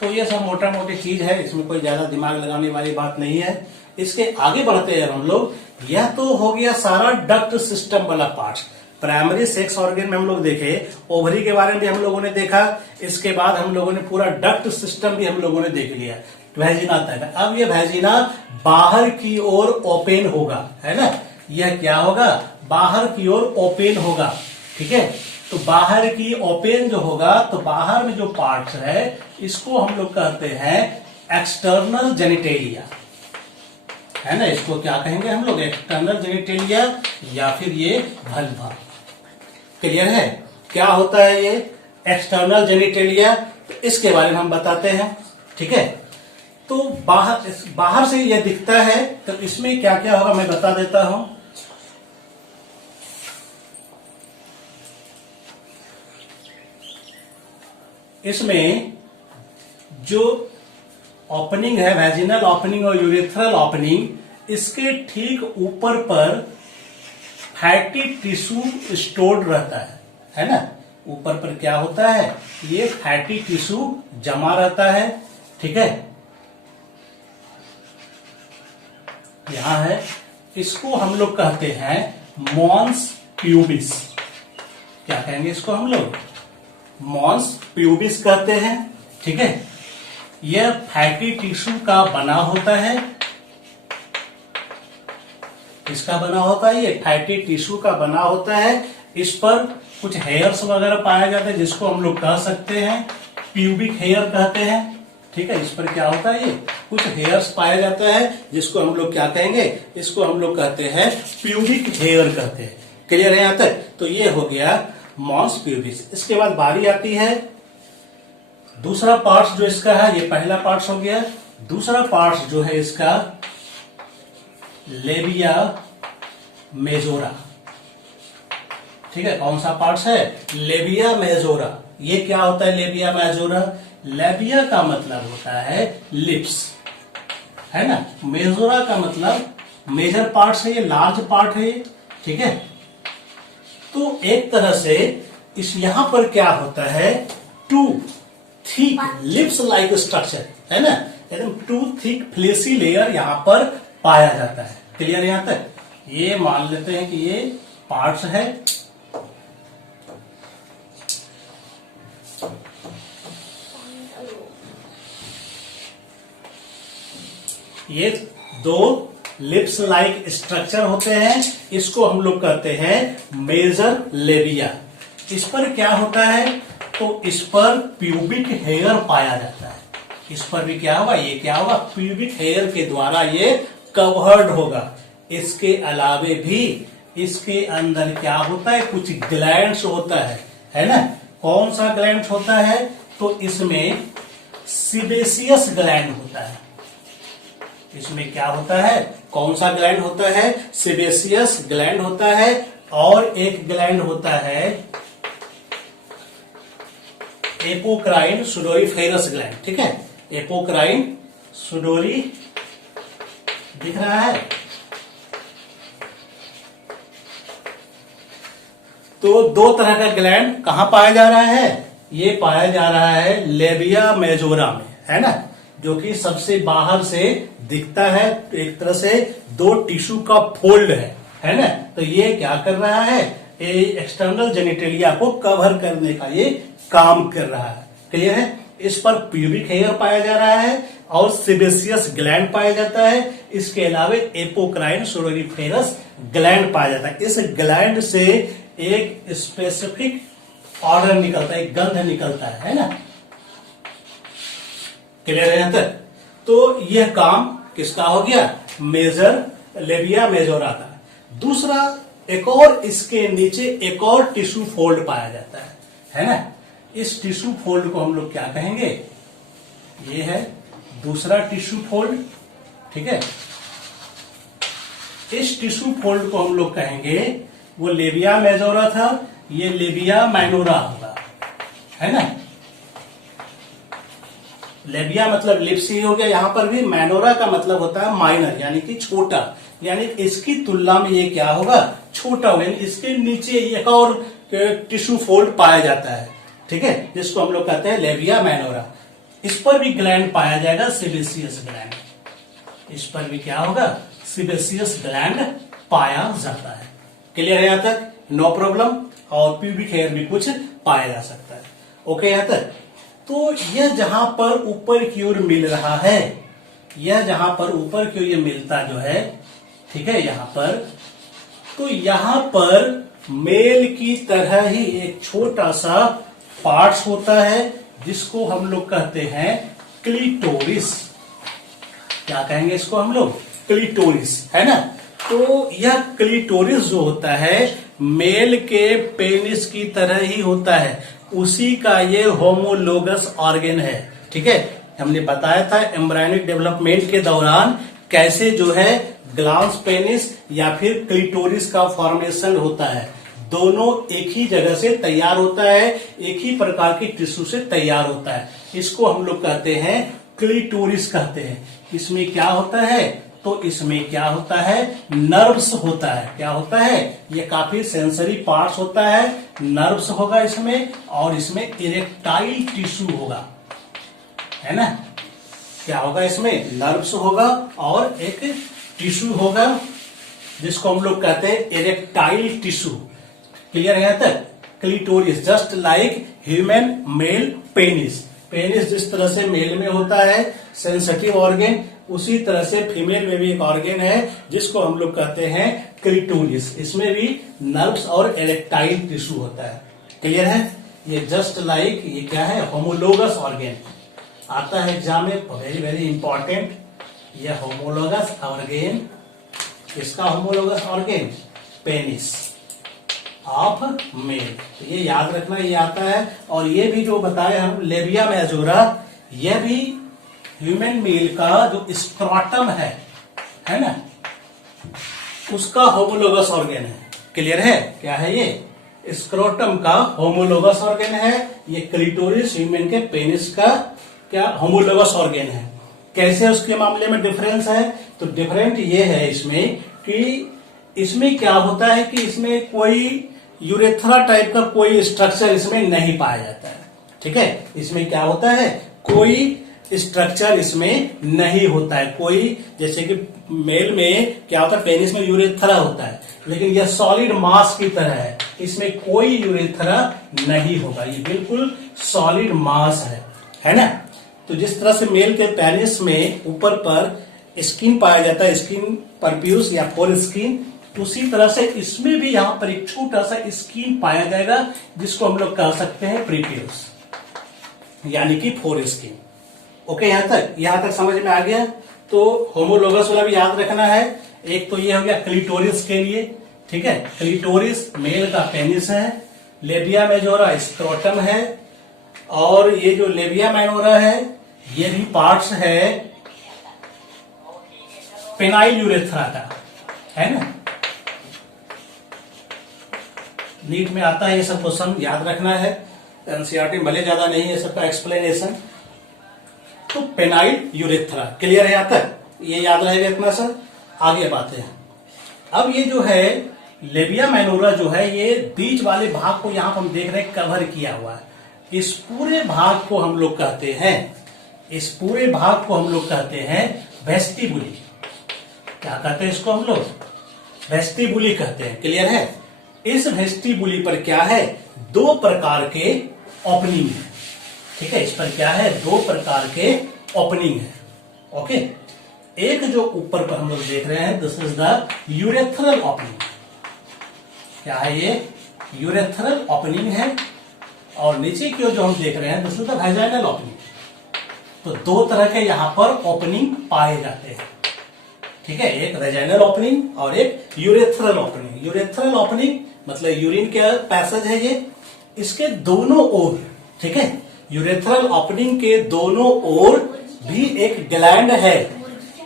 तो ये सब मोटा मोटी चीज है, इसमें कोई ज्यादा दिमाग लगाने वाली बात नहीं है। इसके आगे बढ़ते हैं हम लोग। यह तो हो गया सारा डक्ट सिस्टम वाला पार्ट। प्राइमरी सेक्स ऑर्गन में हम लोग देखे, ओवरी के बारे में भी हम लोगों ने देखा। इसके बाद हम लोगों ने पूरा डक्ट सिस्टम भी हम लोगों ने देख लिया, वैजिना तक। अब ये वैजिना बाहर की ओर ओपन होगा, है ना। यह क्या होगा, बाहर की ओर ओपन होगा। ठीक है। तो बाहर की ओपन जो होगा, तो बाहर में जो पार्ट्स है इसको हम लोग कहते हैं एक्सटर्नल जेनिटेलिया, है ना। इसको क्या कहेंगे हम लोग, एक्सटर्नल जेनिटेलिया या फिर ये वल्वा। क्लियर है। क्या होता है ये एक्सटर्नल जेनिटेलिया, तो इसके बारे में हम बताते हैं। ठीक है। तो बाहर से ये दिखता है, तो इसमें क्या क्या होगा मैं बता देता हूं। इसमें जो ओपनिंग है, वैजिनल ओपनिंग और यूरेथ्रल ओपनिंग, इसके ठीक ऊपर पर फैटी टिश्यू स्टोर्ड रहता है ना। ऊपर पर क्या होता है, ये फैटी टिश्यू जमा रहता है। ठीक है। यहां है, इसको हम लोग कहते हैं मॉन्स प्यूबिस। क्या कहेंगे इसको हम लोग, मॉन्स प्यूबिस कहते हैं। ठीक है। यह फैटी टिश्यू का बना होता है। किसका बना होता है, ये फैटी टिश्यू का बना होता है। इस पर कुछ हेयर्स वगैरह पाया जाता है जिसको हम लोग कह सकते हैं प्यूबिक हेयर कहते हैं। ठीक है, इस पर क्या होता है, ये कुछ हेयर्स पाया जाता है जिसको हम लोग क्या कहेंगे, इसको हम लोग कहते हैं प्यूबिक हेयर कहते हैं। क्लियर है यहां तक? तो ये हो गया मॉन्स प्यूबिस। इसके बाद बारी आती है दूसरा पार्ट जो इसका है, ये पहला पार्ट हो गया। दूसरा पार्ट जो है इसका लेबिया मेजोरा। ठीक है, कौन सा पार्ट है, लेबिया मेजोरा। ये क्या होता है लेबिया मेजोरा? लेबिया का मतलब होता है लिप्स, है ना। मेजोरा का मतलब मेजर पार्ट है, ये लार्ज पार्ट है ये। ठीक है, तो एक तरह से इस यहां पर क्या होता है, two thick lips like structure, है ना, एकदम टू थिक फ्लेसी लेयर यहां पर पाया जाता है। क्लियर यहां तक? ये मान लेते हैं कि ये पार्ट्स है। ये दो लिप्स लाइक स्ट्रक्चर होते हैं, इसको हम लोग कहते हैं मेजर लेबिया। इस पर क्या होता है, तो इस पर प्यूबिक हेयर पाया जाता है। इस पर भी क्या होगा, ये क्या होगा, प्यूबिक हेयर के द्वारा ये कवर्ड होगा। इसके अलावे भी इसके अंदर क्या होता है, कुछ ग्लैंड्स होता है ना। कौन सा ग्लैंड होता है, तो इसमें सीबेसियस ग्लैंड होता है। इसमें क्या होता है, कौन सा ग्लैंड होता है, सीबेसियस ग्लैंड होता है। और एक ग्लैंड होता है एपोक्राइन सुडोरीफेरस ग्लैंड। ठीक है, एपोक्राइन सुडोरी दिख रहा है। तो दो तरह का ग्लैंड कहां पाया जा रहा है, ये पाया जा रहा है लेबिया मेजोरा में, है ना, जो कि सबसे बाहर से दिखता है। एक तरह से दो टिश्यू का फोल्ड है ना। तो ये क्या कर रहा है, ये एक्सटर्नल जेनिटेलिया को कवर करने का ये काम कर रहा है। क्लियर है? इस पर प्यूबिक हेयर पाया जा रहा है और सीबेसियस ग्लैंड पाया जाता है। इसके अलावा एपोक्राइन सुडोरीफेरस ग्लैंड पाया जाता है। इस ग्लैंड से एक स्पेसिफिक ऑर्डर निकलता है, एक गंध निकलता है ना। क्लियर है यहां तक? तो यह काम किसका हो गया, मेजर लेबिया मेजोरा का। दूसरा, एक और इसके नीचे एक और टिश्यू फोल्ड पाया जाता है ना। इस टिश्यू फोल्ड को हम लोग क्या कहेंगे, ये है दूसरा टिश्यू फोल्ड। ठीक है, इस टिश्यू फोल्ड को हम लोग कहेंगे, वो लेबिया मेजोरा था, ये लेबिया माइनोरा होगा, है ना। लेबिया मतलब लिप्स ही हो गया, यहां पर भी मैनोरा का मतलब होता है माइनर, यानी कि छोटा, यानी इसकी तुलना में ये क्या होगा, छोटा होगा। इसके नीचे एक और टिश्यू फोल्ड पाया जाता है। ठीक है, जिसको हम लोग कहते हैं लेबिया मैनोरा। इस पर भी ग्लैंड पाया जाएगा, सीबेसियस ग्लैंड। इस पर भी क्या होगा, सीबेसियस ग्लैंड पाया जाता है। क्लियर है यहां तक? No problem. और प्यूबिक हेयर भी कुछ पाया जा सकता है। ओके यहां तक? तो यह जहां पर ऊपर की ओर मिल रहा है, यह जहां पर ऊपर की ओर ये मिलता जो है, ठीक है, यहां पर, तो यहां पर मेल की तरह ही एक छोटा सा पार्ट्स होता है जिसको हम लोग कहते हैं क्लिटोरिस। क्या कहेंगे इसको हम लोग, क्लिटोरिस, है ना। तो यह क्लिटोरिस जो होता है मेल के पेनिस की तरह ही होता है, उसी का ये होमोलोगस ऑर्गन है। ठीक है, हमने बताया था एम्ब्रायोनिक डेवलपमेंट के दौरान कैसे जो है ग्लांस पेनिस या फिर क्लिटोरिस का फॉर्मेशन होता है। दोनों एक ही जगह से तैयार होता है, एक ही प्रकार की टिश्यू से तैयार होता है। इसको हम लोग कहते हैं क्लिटोरिस कहते हैं। इसमें क्या होता है, तो इसमें क्या होता है, नर्व्स होता है। क्या होता है, ये काफी सेंसरी पार्ट्स होता है, नर्व्स होगा इसमें, और इसमें इरेक्टाइल टिश्यू होगा, है ना। क्या होगा इसमें, नर्व्स होगा और एक टिश्यू होगा जिसको हम लोग कहते हैं इरेक्टाइल टिश्यू। क्लियर है यहां तक? Clitoris just like human male penis. Penis जिस तरह से मेल में होता है सेंसिटिव ऑर्गन, उसी तरह से फीमेल में भी एक ऑर्गन है जिसको हम लोग कहते हैं क्लिटोरिस। इसमें भी नर्व्स और इरेक्टाइल टिश्यू होता है। क्लियर है? ये जस्ट लाइक ये क्या है, होमोलोगस ऑर्गेन आता है एग्जाम में, वेरी वेरी इंपॉर्टेंट। ये होमोलोगस ऑर्गेन, इसका homologous organ penis of male, तो ये याद रखना, ये आता है। और ये भी जो बताए हम लेबिया मेजोरा, यह भी ह्यूमन मेल का जो स्क्रॉटम है ना, उसका होमोलोगस ऑर्गेन है। क्लियर है? क्या है ये? स्क्रोटम का होमोलोगस ऑर्गेन है। ये क्लिटोरिस ह्यूमन के पेनिस का क्या होमोलोगस ऑर्गेन है। कैसे उसके मामले में डिफरेंस है? तो डिफरेंट ये है इसमें कि इसमें क्या होता है कि इसमें कोई यूरेथ्रा टाइप का कोई स्ट्रक्चर इसमें नहीं पाया जाता है। ठीक है, इसमें क्या होता है, कोई स्ट्रक्चर इसमें नहीं होता है। कोई जैसे कि मेल में क्या होता है, पेनिस में यूरेथ्रा होता है, लेकिन यह सॉलिड मास की तरह है, इसमें कोई यूरेथ्रा नहीं होगा, ये बिल्कुल सॉलिड मास है ना। तो जिस तरह से मेल के पेनिस में ऊपर पर स्किन पाया जाता है, स्किन परप्यूस या फोर स्किन, उसी तरह से इसमें भी यहां पर एक छोटा सा स्किन पाया जाएगा जिसको हम लोग कह सकते हैं प्रीप्यूस, यानी कि फोर स्किन। ओके, यहां तक समझ में आ गया? तो होमोलोगस वाला भी याद रखना है। एक तो ये हो गया क्लिटोरिस के लिए, ठीक है, क्लिटोरिस मेल का पेनिस है, लेबिया मेजोरा स्क्रोटम है, और ये जो लेबिया माइनोरा है ये भी पार्ट्स है पेनाइल यूरेथ्रा का, है ना। नीट में आता है ये सब क्वेश्चन, याद रखना है। एनसीईआरटी में भले ज्यादा नहीं है सबका एक्सप्लेनेशन। तो पेनाइल यूरेथ्रा, क्लियर है? आता है, ये याद रहेगा इतना सर। आगे बातें हैं। अब ये जो है लेबिया माइनोरा जो है, ये बीच वाले भाग को यहां हम देख रहे हैं कवर किया हुआ है। इस पूरे भाग को हम लोग कहते हैं, इस पूरे भाग को हम लोग कहते हैं वेस्टिबुली। क्या कहते हैं इसको हम लोग? वेस्टिबुली कहते हैं। क्लियर है? इस वेस्टिबुली पर क्या है, दो प्रकार के ओपनिंग है। ठीक है, इस पर क्या है, दो प्रकार के ओपनिंग है। ओके, एक जो ऊपर पर हम लोग देख रहे हैं, this is the urethral opening. क्या है ये? यूरेथ्रल ओपनिंग है। और नीचे की ओर जो हम देख रहे हैं, this is the vaginal opening. तो दो तरह के यहां पर ओपनिंग पाए जाते हैं। ठीक है, एक वेजाइनल ओपनिंग और एक यूरेथ्रल ओपनिंग। यूरेथ्रल ओपनिंग मतलब यूरिन के पैसेज है ये, इसके दोनों ओर, ठीक है, यूरेथ्रल ओपनिंग के दोनों ओर भी एक ग्लैंड है।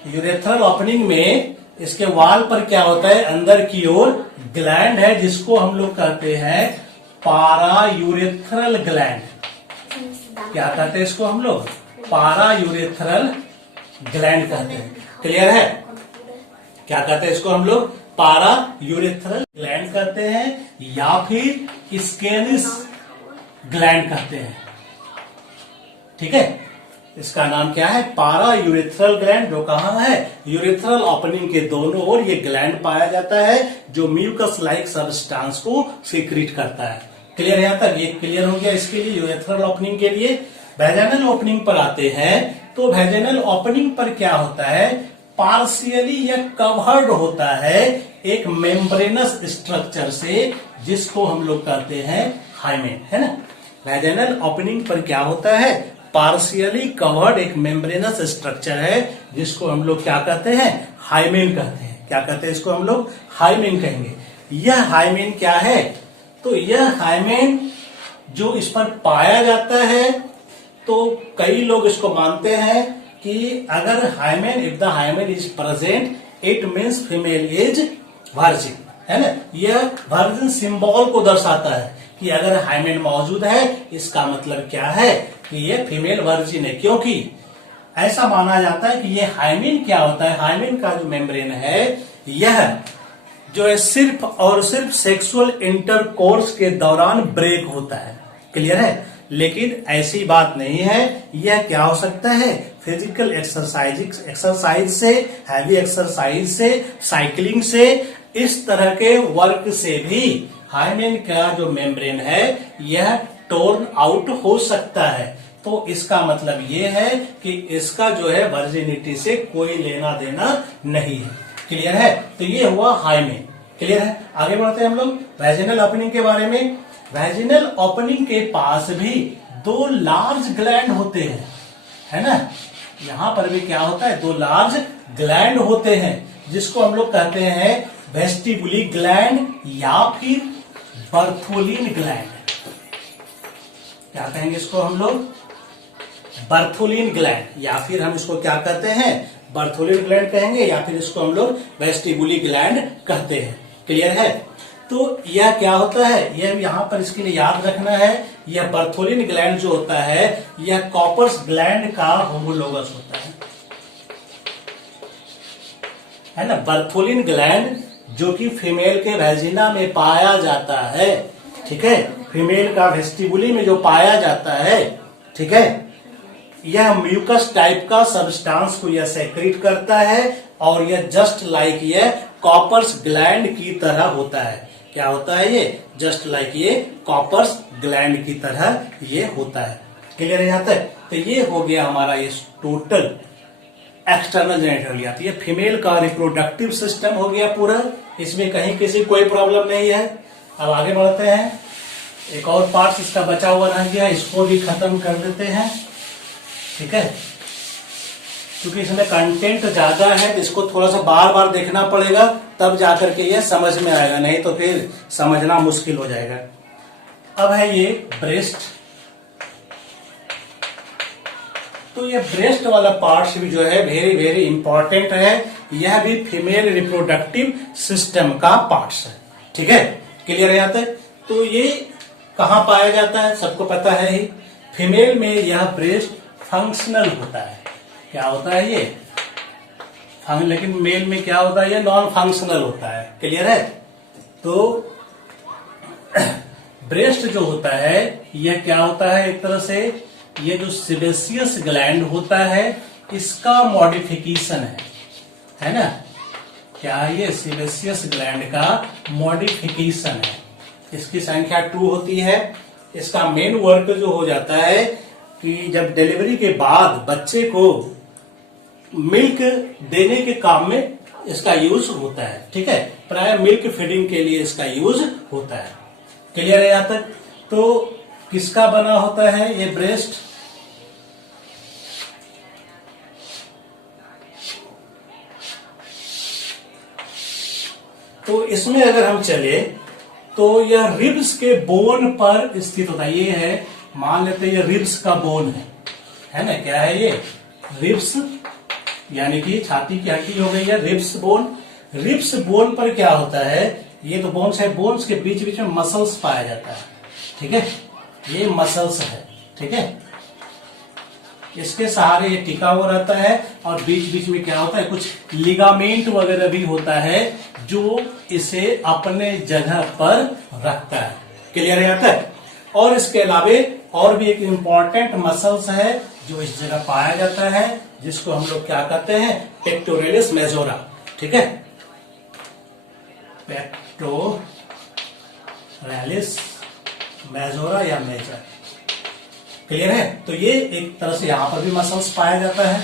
यूरेथ्रल ओपनिंग में इसके वाल पर क्या होता है, अंदर की ओर ग्लैंड है जिसको हम लोग कहते हैं पारा यूरेथ्रल ग्लैंड। क्या कहते हैं इसको हम लोग? पारा यूरेथ्रल ग्लैंड कहते हैं। क्लियर है? क्या कहते हैं इसको हम लोग? पारा यूरेथ्रल ग्लैंड कहते हैं या फिर स्केनिस ग्लैंड कहते हैं। ठीक है, इसका नाम क्या है? पारा यूरेथ्रल ग्लैंड, जो कहां है, यूरेथ्रल ओपनिंग के दोनों ओर ये ग्लैंड पाया जाता है जो म्यूकस लाइक सब्सटेंस को सीक्रेट करता है। क्लियर है? यहां तक ये क्लियर हो गया इसके लिए, यूरेथ्रल ओपनिंग के लिए। वेजाइनल ओपनिंग पर आते हैं, तो वेजाइनल ओपनिंग पर क्या होता है, पार्शियली या कवर्ड होता है एक मेम्ब्रेनस स्ट्रक्चर से, जिसको हम लोग कहते हैं हाइमेन, है ना। वेजाइनल ओपनिंग पर क्या होता है, पार्शियली कवर्ड एक मेम्ब्रेनस स्ट्रक्चर है जिसको हम लोग क्या कहते हैं, हाइमेन कहते हैं। क्या कहते हैं इसको हम लोग? हाइमेन कहेंगे। यह हाइमेन क्या है, तो यह हाइमेन जो इस पर पाया जाता है, तो कई लोग इसको मानते हैं कि अगर hymen, if the hymen is present it means female is virgin, है ना। यह वर्जिन सिंबल को दर्शाता है कि अगर हाइमेन मौजूद है इसका मतलब क्या है कि ये फीमेल वर्जिन है। क्योंकि ऐसा माना जाता है कि ये हाइमेन क्या होता है, हाइमेन का जो मेम्ब्रेन है यह जो है सिर्फ और सिर्फ सेक्सुअल इंटरकोर्स के दौरान ब्रेक होता है। क्लियर है? लेकिन ऐसी बात नहीं है, यह क्या हो सकता है, फिजिकल एक्सरसाइज से, हैवी एक्सरसाइज से, साइकिलिंग से, इस तरह के वर्क से भी हाइमेन का जो मेम्ब्रेन है यह टोर्न आउट हो सकता है। तो इसका मतलब ये है कि इसका जो है वर्जिनिटी से कोई लेना देना नहीं है। क्लियर है? तो ये हुआ हाइमेन। क्लियर है? आगे बढ़ते हैं हम लोग वेजिनल ओपनिंग के बारे में। वैजिनल ओपनिंग के पास भी दो लार्ज ग्लैंड होते हैं, है ना। यहां पर भी क्या होता है, दो लार्ज ग्लैंड होते हैं, जिसको हम लोग कहते हैं वेस्टिबुली ग्लैंड या फिर बर्थोलिन ग्लैंड। क्या कहेंगे इसको हम लोग, बर्थोलिन ग्लैंड, या फिर हम इसको क्या कहते हैं, बर्थोलिन ग्लैंड कहेंगे, या फिर इसको हम लोग वेस्टिबुली ग्लैंड कहते हैं। क्लियर है। तो यह क्या होता है, यह यहां पर इसके लिए याद रखना है, यह बर्थोलिन ग्लैंड जो होता है यह कॉपर्स ग्लैंड का होमोलोगस होता है ना। बर्थोलिन ग्लैंड जो कि फीमेल के वेजिना में पाया जाता है, ठीक है, फीमेल का वेस्टिबुली में जो पाया जाता है, ठीक है, यह म्यूकस टाइप का सब्सटेंस को यह सेक्रेट करता है और यह जस्ट लाइक यह कॉपर्स ग्लैंड की तरह होता है। क्या होता है ये, जस्ट लाइक ये कॉपर्स ग्लैंड की तरह ये होता है। क्लियर है यहाँ तक। तो ये हो गया हमारा ये टोटल एक्सटर्नल जेनिटल एरिया। तो ये फीमेल का रिप्रोडक्टिव सिस्टम हो गया पूरा, इसमें कहीं किसी कोई प्रॉब्लम नहीं है। अब आगे बढ़ते हैं, एक और पार्ट इसका बचा हुआ रह गया, इसको भी खत्म कर देते हैं, ठीक है। क्योंकि इसमें कंटेंट ज्यादा है तो इसको थोड़ा सा बार बार देखना पड़ेगा, तब जाकर के ये समझ में आएगा, नहीं तो फिर समझना मुश्किल हो जाएगा। अब है ये ब्रेस्ट। तो ये ब्रेस्ट वाला पार्ट भी जो है वेरी वेरी इंपॉर्टेंट है, यह भी फीमेल रिप्रोडक्टिव सिस्टम का पार्ट है, ठीक है। क्लियर है यहाँ तक। तो ये कहाँ पाया जाता है, सबको पता है ही, फीमेल में यह ब्रेस्ट फंक्शनल होता है। क्या होता है ये, लेकिन मेल में क्या होता है, ये नॉन फंक्शनल होता है। क्लियर है। तो ब्रेस्ट जो होता है यह क्या होता है, एक तरह से ये जो सेबेसियस ग्लैंड होता है इसका मॉडिफिकेशन है ना। क्या है ये, सेबेसियस ग्लैंड का मॉडिफिकेशन है। इसकी संख्या 2 होती है। इसका मेन वर्क जो हो जाता है कि जब डिलीवरी के बाद बच्चे को मिल्क देने के काम में इसका यूज होता है, ठीक है। प्राय मिल्क फीडिंग के लिए इसका यूज होता है। क्लियर है यहाँ तक। तो किसका बना होता है ये ब्रेस्ट, तो इसमें अगर हम चले तो यह रिब्स के बोन पर स्थित होता है। ये है, मान लेते हैं ये रिब्स का बोन है ना। क्या है ये, रिब्स यानी कि छाती की हड्डी हो गई है, रिब्स बोन। रिब्स बोन पर क्या होता है, ये तो बोन्स है, बोन्स के बीच बीच में मसल्स पाया जाता है, ठीक है। ये मसल्स है, ठीक है। इसके सहारे ये टिका हुआ रहता है और बीच बीच में क्या होता है, कुछ लिगामेंट वगैरह भी होता है जो इसे अपने जगह पर रखता है। क्लियर है यहाँ तक। और इसके अलावे और भी एक इंपॉर्टेंट मसल्स है जो इस जगह पाया जाता है, जिसको हम लोग क्या कहते हैं, पेक्टोरेलिस मेजोरा, ठीक है। पेक्टोरेलिस मेजोरा या मेजर। क्लियर है। तो ये एक तरह से यहां पर भी मसल्स पाया जाता है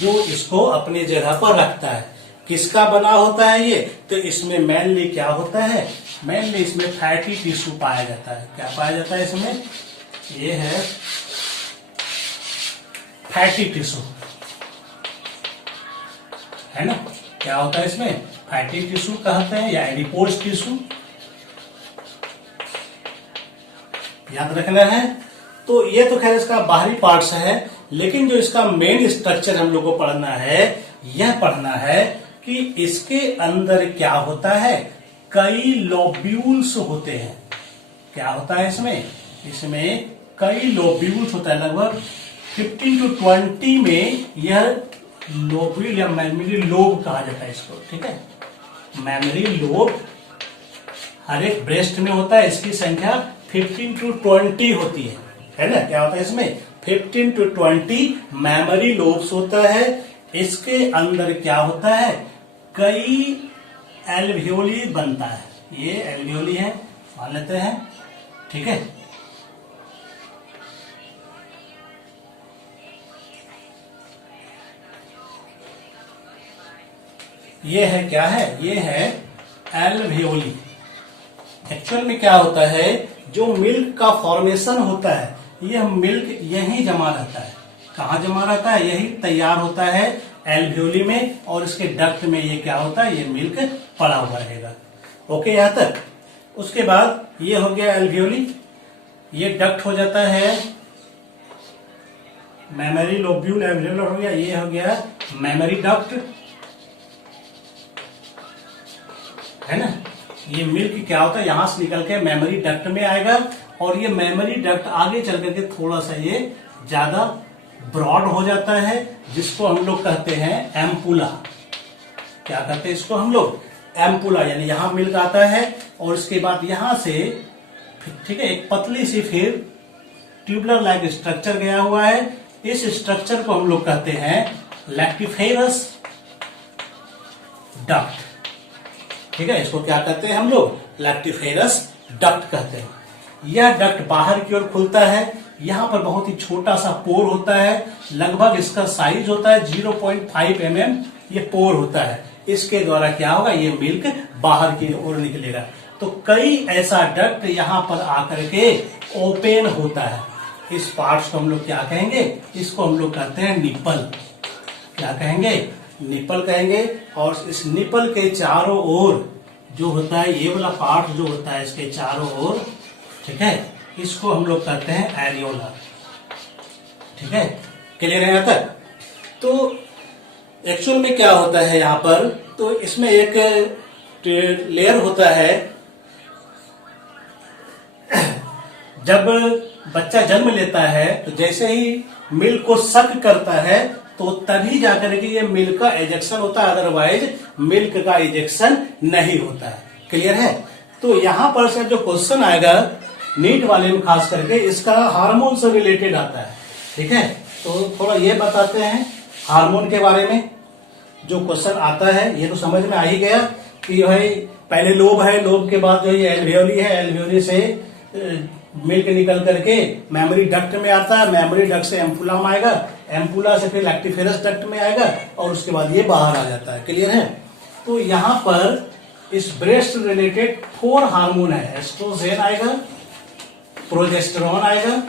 जो इसको अपनी जगह पर रखता है। किसका बना होता है ये, तो इसमें मेनली क्या होता है, मेनली इसमें फैटी टिश्यू पाया जाता है। क्या पाया जाता है इसमें, ये है फैटी टिश्यू, है ना। क्या होता है इसमें, फैटी टिश्यू कहते हैं या एडिपोज टिश्यू, याद रखना है। तो ये तो खैर इसका बाहरी पार्ट्स है, लेकिन जो इसका मेन स्ट्रक्चर हम लोग को पढ़ना है, यह पढ़ना है कि इसके अंदर क्या होता है, कई लोब्यूल्स होते हैं। क्या होता है इसमें, इसमें कई लोब्यूल्स होता है, लगभग 15 to 20 में यह लोब्यूल या मेमोरी लोब कहा जाता है इसको, ठीक है। मेमोरी लोब हर एक ब्रेस्ट में होता है, इसकी संख्या 15 to 20 होती है ना। क्या होता है इसमें, 15 to 20 मेमोरी लोब्स होता है। इसके अंदर क्या होता है, कई एल्वियोली बनता है। ये एल्वियोली है, मान लेते हैं, ठीक है। ये है, क्या है, ये है एल्वियोली। एक्चुअल में क्या होता है, जो मिल्क का फॉर्मेशन होता है, यह मिल्क यहीं जमा रहता है। कहाँ जमा रहता है? यही तैयार होता है एल्वियोली में, और इसके डक्ट में ये क्या होता है? ये मिल्क पड़ा हुआ रहेगा। ओके यहां तक। उसके बाद ये हो गया एल्वियोली, ये डक्ट हो जाता है मेमोरी लोब्यूल एल्वियोलर हो गया, ये हो गया मेमोरी डक्ट, है ना। ये मिल्क क्या होता है? यहां से निकल के मेमोरी डक्ट में आएगा, और ये मेमोरी डक्ट आगे चल करके थोड़ा सा ये ज्यादा ब्रॉड हो जाता है, जिसको हम लोग कहते हैं एम्पुला। क्या कहते हैं इसको हम लोग? एम्पुला। यानी यहां मिल्क आता है, और इसके बाद यहां से ठीक है एक पतली सी फिर ट्यूबलर लाइक स्ट्रक्चर गया हुआ है। इस स्ट्रक्चर को हम लोग कहते हैं लैक्टिफेरस डक्ट। ठीक है, इसको क्या कहते हैं हम लोग? लैक्टिफेरस डक्ट कहते हैं। यह डक्ट बाहर की ओर खुलता है, यहां पर बहुत ही छोटा सा पोर होता है, लगभग इसका साइज होता है 0.5 mm ये पोर होता है। इसके द्वारा क्या होगा? ये मिल्क बाहर की ओर निकलेगा। तो कई ऐसा डक्ट यहां पर आकर के ओपन होता है। इस पार्ट्स को हम लोग क्या कहेंगे? इसको हम लोग कहते हैं निपल। क्या कहेंगे? निपल कहेंगे। और इस निपल के चारों ओर जो होता है, ये वाला पार्ट जो होता है इसके चारों ओर, ठीक है, इसको हम लोग कहते हैं एरियोला। ठीक है, क्लियर है यहां तक? तो एक्चुअल में क्या होता है यहां पर? तो इसमें एक लेयर होता है। जब बच्चा जन्म लेता है तो जैसे ही मिल्क को सक करता है तो तभी जाकर के ये मिल्क का इजेक्शन होता है, अदरवाइज मिल्क का इजेक्शन नहीं होता है। क्लियर है? तो यहां पर से जो क्वेश्चन आएगा नीट वाले में खास करके, इसका हार्मोन से रिलेटेड आता है। ठीक है, तो थोड़ा ये बताते हैं हार्मोन के बारे में। जो क्वेश्चन आता है ये तो समझ में आ ही गया कि भाई पहले लोब है, लोब के बाद जो ये एल्वियोली है, एल्वियोली से मिल्क निकल करके मेमोरी डक्ट में आता है, मेमोरी डक्ट से एम्पुला में आएगा, एम्पुला से फिर लैक्टिफेरस डक्ट में आएगा, और उसके बाद ये बाहर आ जाता है। क्लियर है? तो यहां पर इस ब्रेस्ट रिलेटेड 4 हार्मोन है। एस्ट्रोजेन आएगा, प्रोजेस्टेरोन आएगा,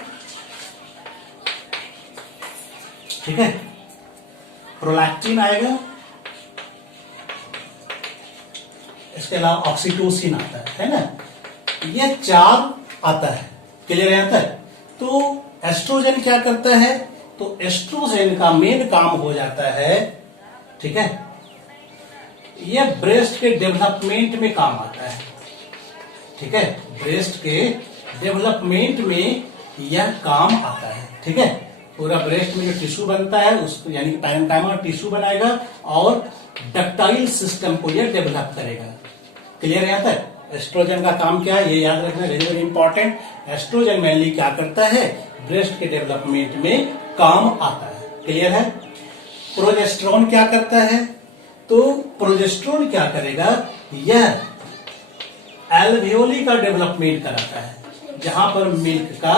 ठीक है, प्रोलैक्टिन आएगा, इसके अलावा ऑक्सीटोसिन आता है ना। ये 4 आता है। क्लियर है यहां तक? तो एस्ट्रोजन क्या करता है? तो एस्ट्रोजन का मेन काम हो जाता है, ठीक है, यह ब्रेस्ट के डेवलपमेंट में काम आता है। ठीक है, ब्रेस्ट के डेवलपमेंट में यह काम आता है। ठीक है, पूरा ब्रेस्ट में जो टिश्यू बनता है उसको, यानी कि पैरेन्काइमा टिश्यू बनाएगा और डक्टाइल सिस्टम को यह डेवलप करेगा। क्लियर है यहां तक? एस्ट्रोजन का काम क्या है ये याद रखना, very very important. Oestrogen mainly क्या करता है? ब्रेस्ट के डेवलपमेंट में काम आता है। क्लियर है? प्रोजेस्टेरोन क्या करता है? तो प्रोजेस्टेरोन क्या करेगा? यह एल्वियोली का डेवलपमेंट कराता है, जहां पर मिल्क का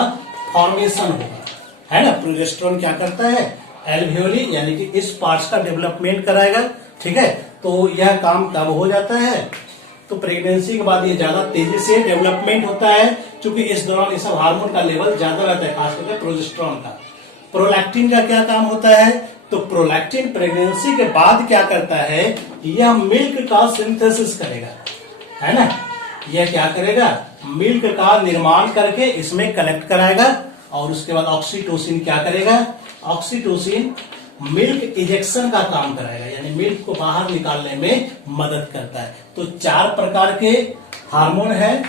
फॉर्मेशन होगा, है ना। प्रोजेस्टेरोन क्या करता है? एल्वियोली यानी कि इस पार्ट्स का डेवलपमेंट कराएगा। ठीक है, तो यह काम कब हो जाता है? तो प्रेगनेंसी के बाद ये ज्यादा तेजी से डेवलपमेंट होता है, क्योंकि इस दौरान ये सब हार्मोन का लेवल ज्यादा रहता है, खास करके प्रोजेस्टेरोन का। प्रोलैक्टिन का क्या काम होता है? तो प्रोलैक्टिन प्रेगनेंसी के बाद क्या करता है? यह मिल्क का सिंथेसिस करेगा, है ना। यह क्या करेगा? मिल्क का निर्माण करके इसमें कलेक्ट कराएगा, और उसके बाद ऑक्सीटोसिन क्या करेगा? ऑक्सीटोसिन मिल्क इजेक्शन का काम कराएगा, यानी मिल्क को बाहर निकालने में मदद करता है। तो 4 प्रकार के हार्मोन है।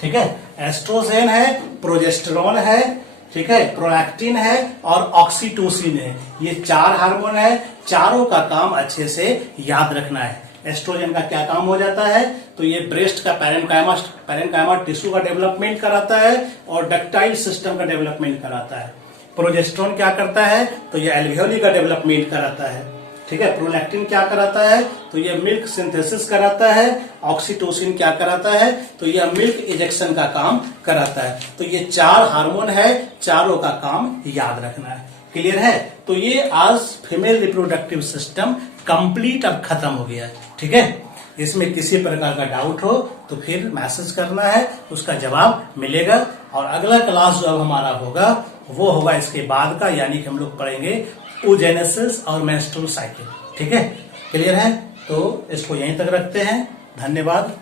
ठीक है, एस्ट्रोजेन है, प्रोजेस्टेरोन है, ठीक है, प्रोलैक्टिन है और ऑक्सीटोसिन है। ये 4 हार्मोन है। चारों का काम अच्छे से याद रखना है। एस्ट्रोजन का क्या काम हो जाता है? तो ये ब्रेस्ट का पैरेन्काइमा टिश्यू का डेवलपमेंट कराता है और डक्टाइल सिस्टम का डेवलपमेंट कराता है। प्रोजेस्टेरोन क्या करता है? तो ये एल्वियोली का डेवलपमेंट कराता है। ठीक है, प्रोलैक्टिन क्या कराता है? तो ये मिल्क सिंथेसिस कराता है। ऑक्सीटोसिन क्या कराता है? तो यह मिल्क इजेक्शन का काम कराता है। तो ये 4 हार्मोन है, चारों का काम याद रखना है। क्लियर है? तो ये आज फीमेल रिप्रोडक्टिव सिस्टम कंप्लीट अब खत्म हो गया है। ठीक है, इसमें किसी प्रकार का डाउट हो तो फिर मैसेज करना है, उसका जवाब मिलेगा। और अगला क्लास जो अब हमारा होगा वो होगा इसके बाद का, यानी कि हम लोग पढ़ेंगे oogenesis और मेंस्ट्रुअल साइकिल। ठीक है, क्लियर है? तो इसको यहीं तक रखते हैं। धन्यवाद।